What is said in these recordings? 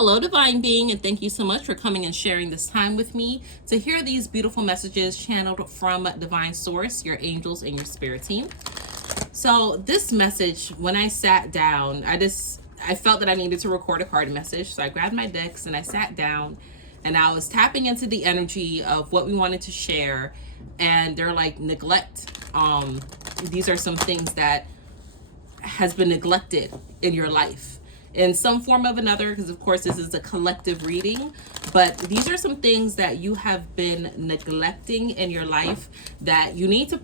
Hello, Divine Being, and thank you so much for coming and sharing this time with me to hear these beautiful messages channeled from Divine Source, your angels, and your spirit team. So this message, when I sat down, I felt that I needed to record a card message. So I grabbed my decks and I sat down and I was tapping into the energy of what we wanted to share. And they're like neglect. These are some things that has been neglected in your life in some form of another, because of course this is a collective reading, but these are some things that you have been neglecting in your life that you need to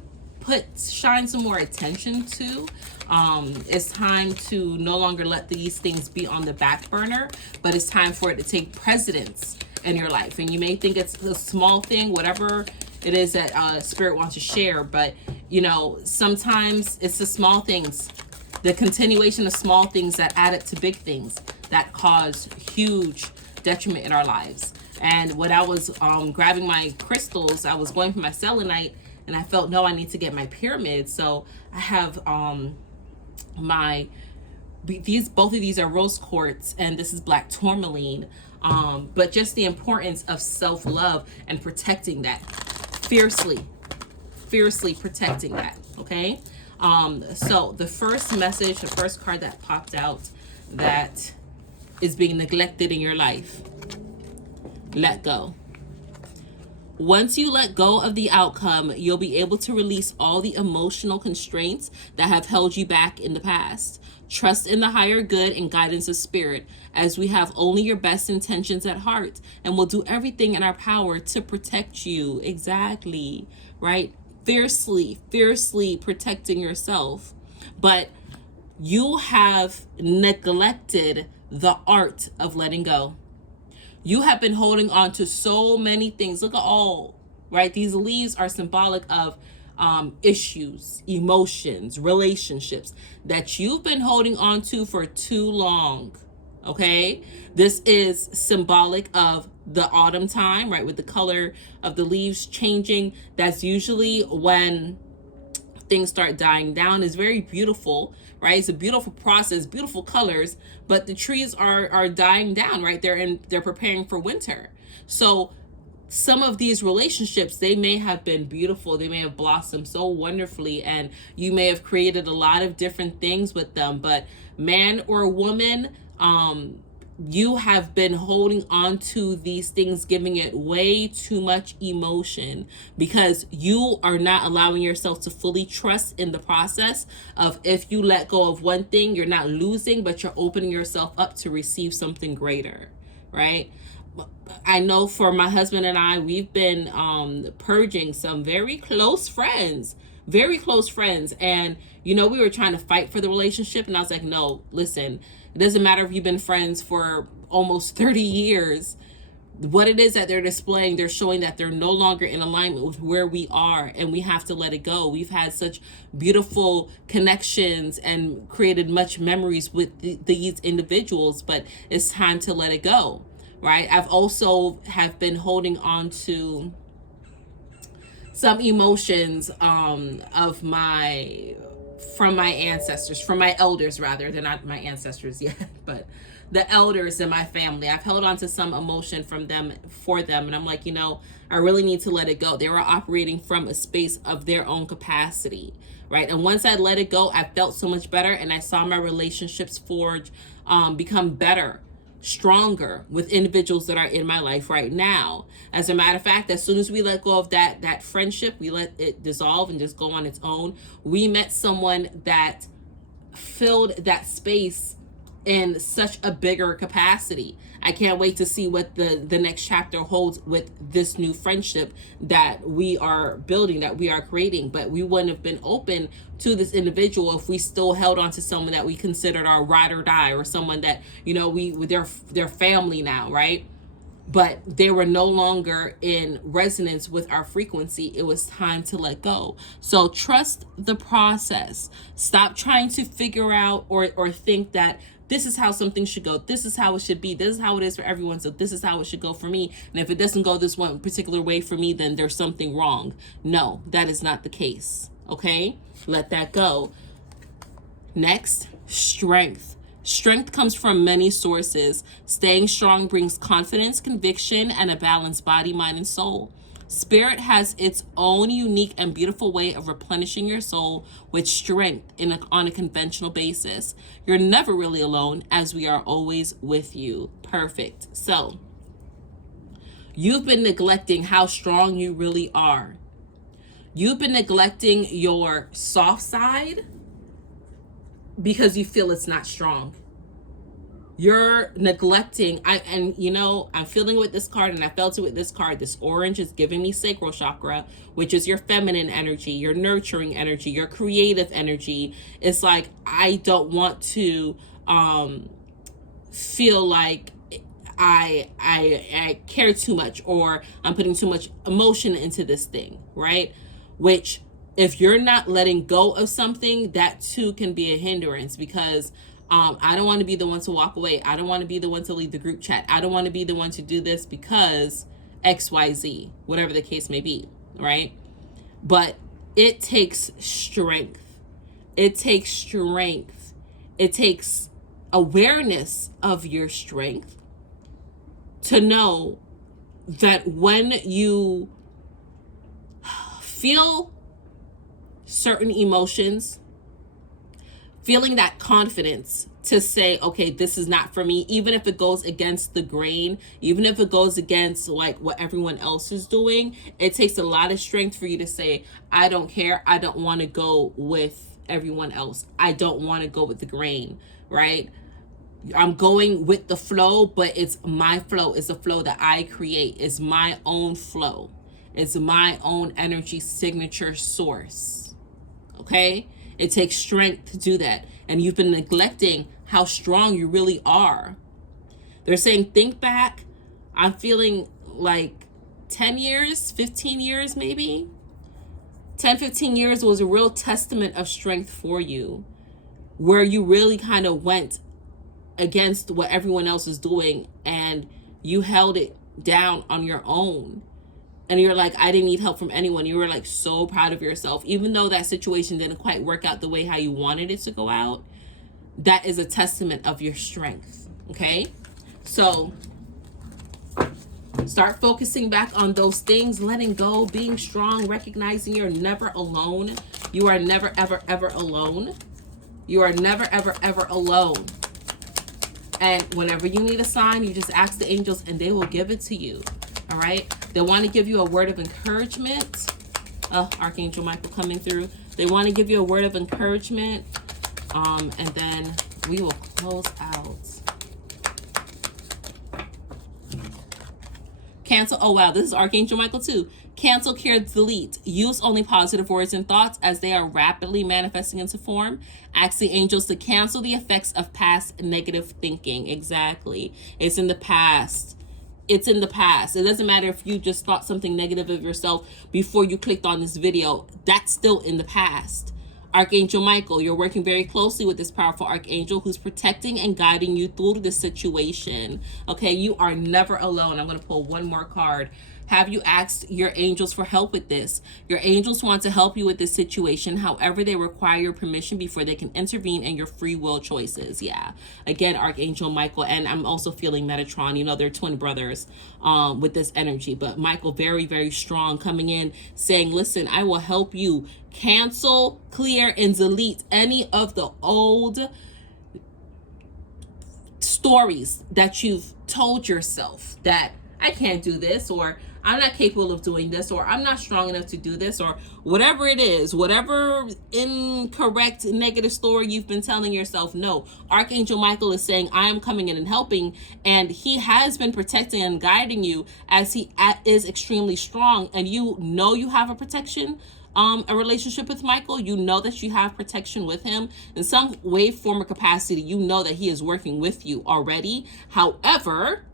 shine some more attention to. It's time to no longer let these things be on the back burner, but it's time for it to take precedence in your life. And you may think it's a small thing, whatever it is that spirit wants to share, but you know, sometimes it's the small things, the continuation of small things that add up to big things that cause huge detriment in our lives. And when I was grabbing my crystals, I was going for my selenite, and I felt, no, I need to get my pyramid. So I have both of these are rose quartz, and this is black tourmaline. But just the importance of self-love and protecting that, fiercely protecting that. Okay. So the first message, the first card that popped out that is being neglected in your life: let go. Once you let go of the outcome, you'll be able to release all the emotional constraints that have held you back in the past. Trust in the higher good and guidance of spirit, as we have only your best intentions at heart, and will do everything in our power to protect you. Exactly, right? Fiercely protecting yourself. But you have neglected the art of letting go. You have been holding on to so many things. Look at all, right? These leaves are symbolic of issues, emotions, relationships that you've been holding on to for too long. Okay, this is symbolic of the autumn time, right? With the color of the leaves changing. That's usually when things start dying down. Is very beautiful, right? It's a beautiful process, beautiful colors, but the trees are dying down, right? They're preparing for winter. So some of these relationships, they may have been beautiful, they may have blossomed so wonderfully, and you may have created a lot of different things with them, but man or woman, you have been holding on to these things, giving it way too much emotion, because you are not allowing yourself to fully trust in the process of, if you let go of one thing, you're not losing, but you're opening yourself up to receive something greater, right? I know for my husband and I, we've been purging some very close friends. And, you know, we were trying to fight for the relationship. And I was like, no, listen, it doesn't matter if you've been friends for almost 30 years. What it is that they're displaying, they're showing that they're no longer in alignment with where we are, and we have to let it go. We've had such beautiful connections and created much memories with these individuals, but it's time to let it go, right? I've also have been holding on to some emotions from my ancestors, from my elders rather. They're not my ancestors yet, but the elders in my family. I've held on to some emotion from them, for them, and I'm like, you know, I really need to let it go. They were operating from a space of their own capacity, right? And once I let it go, I felt so much better, and I saw my relationships forge, become better, stronger with individuals that are in my life right now. As a matter of fact, as soon as we let go of that friendship, we let it dissolve and just go on its own. We met someone that filled that space in such a bigger capacity. I can't wait to see what the next chapter holds with this new friendship that we are building, that we are creating. But we wouldn't have been open to this individual if we still held on to someone that we considered our ride or die, or someone that, you know, they're family now, right? But they were no longer in resonance with our frequency. It was time to let go. So trust the process. Stop trying to figure out or think that this is how something should go. This is how it should be. This is how it is for everyone. So this is how it should go for me. And if it doesn't go this one particular way for me, then there's something wrong. No, that is not the case. Okay? Let that go. Next, strength. Strength comes from many sources. Staying strong brings confidence, conviction, and a balanced body, mind, and soul. Spirit has its own unique and beautiful way of replenishing your soul with strength on a conventional basis. You're never really alone, as we are always with you. Perfect. So, you've been neglecting how strong you really are. You've been neglecting your soft side because you feel it's not strong. You're neglecting, I'm feeling it with this card, and I felt it with this card. This orange is giving me sacral chakra, which is your feminine energy, your nurturing energy, your creative energy. It's like, I don't want to feel like I care too much, or I'm putting too much emotion into this thing, right? Which, if you're not letting go of something, that too can be a hindrance, because I don't want to be the one to walk away. I don't want to be the one to leave the group chat. I don't want to be the one to do this because XYZ, whatever the case may be, right? But it takes strength. It takes strength. It takes awareness of your strength to know that when you feel certain emotions, feeling that confidence to say, okay, this is not for me, even if it goes against the grain, even if it goes against like what everyone else is doing, it takes a lot of strength for you to say, I don't care. I don't want to go with everyone else. I don't want to go with the grain, right? I'm going with the flow, but it's my flow. It's a flow that I create. It's my own flow. It's my own energy signature source. Okay? It takes strength to do that. And you've been neglecting how strong you really are. They're saying, think back. I'm feeling like 10 years, 15 years maybe. 10, 15 years was a real testament of strength for you, where you really kind of went against what everyone else is doing and you held it down on your own. And you're like, I didn't need help from anyone. You were like so proud of yourself. Even though that situation didn't quite work out the way how you wanted it to go out, that is a testament of your strength. Okay? So start focusing back on those things, letting go, being strong, recognizing you're never alone. You are never, ever, ever alone. You are never, ever, ever alone. And whenever you need a sign, you just ask the angels and they will give it to you. All right? They want to give you a word of encouragement. Oh, Archangel Michael coming through. They want to give you a word of encouragement. And then we will close out. Cancel. Oh, wow. This is Archangel Michael too. Cancel, cure, delete. Use only positive words and thoughts as they are rapidly manifesting into form. Ask the angels to cancel the effects of past negative thinking. Exactly. It's in the past. It's in the past. It doesn't matter if you just thought something negative of yourself before you clicked on this video. That's still in the past. Archangel Michael, you're working very closely with this powerful archangel who's protecting and guiding you through the situation. Okay, you are never alone. I'm going to pull one more card. Have you asked your angels for help with this? Your angels want to help you with this situation. However, they require your permission before they can intervene in your free will choices. Yeah. Again, Archangel Michael, and I'm also feeling Metatron. You know, they're twin brothers with this energy. But Michael, very, very strong, coming in saying, listen, I will help you cancel, clear, and delete any of the old stories that you've told yourself that I can't do this, or I'm not capable of doing this, or I'm not strong enough to do this, or whatever it is, whatever incorrect negative story you've been telling yourself. No, Archangel Michael is saying, I am coming in and helping, and he has been protecting and guiding you as he is extremely strong, and you know you have a protection, a relationship with Michael. You know that you have protection with him in some way, form, or capacity. You know that he is working with you already. However,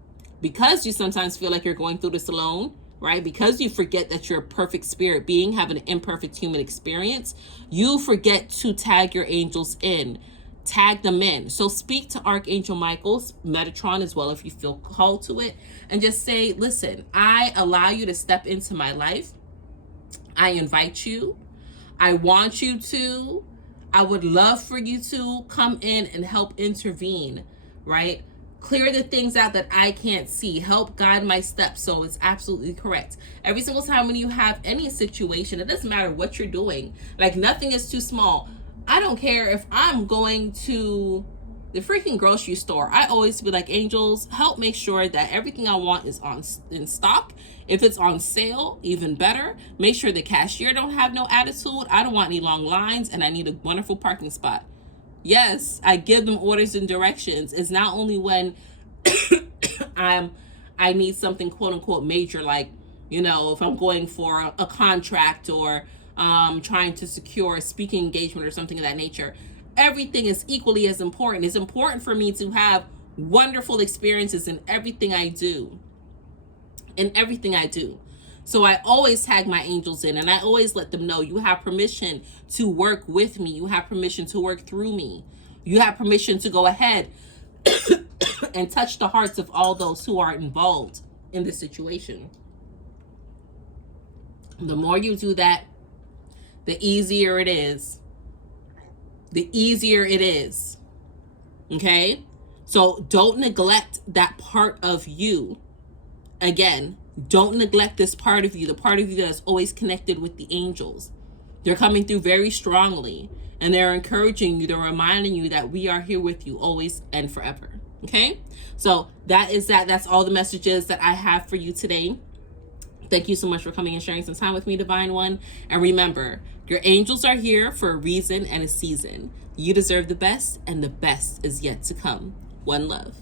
because you sometimes feel like you're going through this alone, right? Because you forget that you're a perfect spirit being, having an imperfect human experience, you forget to tag your angels in. Tag them in. So speak to Archangel Michael, Metatron as well, if you feel called to it, and just say, listen, I allow you to step into my life. I invite you. I want you to. I would love for you to come in and help intervene, right? Clear the things out that I can't see. Help guide my steps. So it's absolutely correct. Every single time when you have any situation, it doesn't matter what you're doing. Like, nothing is too small. I don't care if I'm going to the freaking grocery store. I always be like, angels, help make sure that everything I want is in stock. If it's on sale, even better. Make sure the cashier don't have no attitude. I don't want any long lines, and I need a wonderful parking spot. Yes, I give them orders and directions. It's not only when I need something quote unquote major, like, you know, if I'm going for a contract or trying to secure a speaking engagement or something of that nature. Everything is equally as important. It's important for me to have wonderful experiences in everything I do. In everything I do. So I always tag my angels in, and I always let them know you have permission to work with me. You have permission to work through me. You have permission to go ahead and touch the hearts of all those who are involved in this situation. The more you do that, the easier it is. The easier it is. Okay? So don't neglect that part of you. Again, don't neglect this part of you, the part of you that is always connected with the angels. They're coming through very strongly, and they're encouraging you, they're reminding you that we are here with you always and forever. Okay? So that's all the messages that I have for you today. Thank you so much for coming and sharing some time with me, Divine One. And remember, your angels are here for a reason and a season. You deserve the best, and the best is yet to come. One love.